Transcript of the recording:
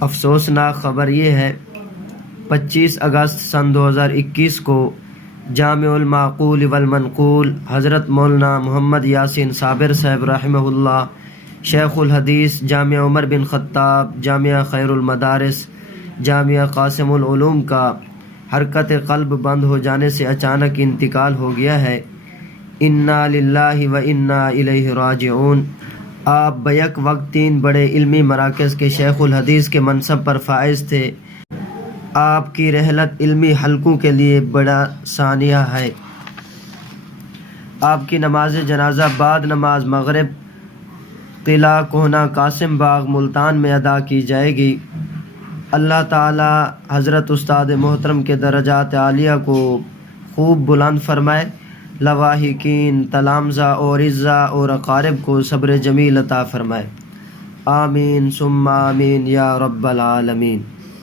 افسوسناک خبر یہ ہے 25 اگست سن 2021 کو جامع المعقول والمنقول حضرت مولانا محمد یاسین صابر صاحب رحمہ اللہ، شیخ الحدیث، جامعہ عمر بن خطاب، جامعہ خیر المدارس، جامعہ قاسم العلوم کا حرکت قلب بند ہو جانے سے اچانک انتقال ہو گیا ہے۔ انا للہ و انا الیہ راجعون۔ آپ بیک وقت 3 بڑے علمی مراکز کے شیخ الحدیث کے منصب پر فائز تھے۔ آپ کی رحلت علمی حلقوں کے لیے بڑا ثانیہ ہے۔ آپ کی نماز جنازہ بعد نماز مغرب قلعہ کوہنہ قاسم باغ ملتان میں ادا کی جائے گی۔ اللہ تعالی حضرت استاد محترم کے درجات عالیہ کو خوب بلند فرمائے، لواحقین، تلامذہ اور اعزاء اور اقارب کو صبر جمیل عطا فرمائے۔ آمین ثم آمین یا رب العالمین۔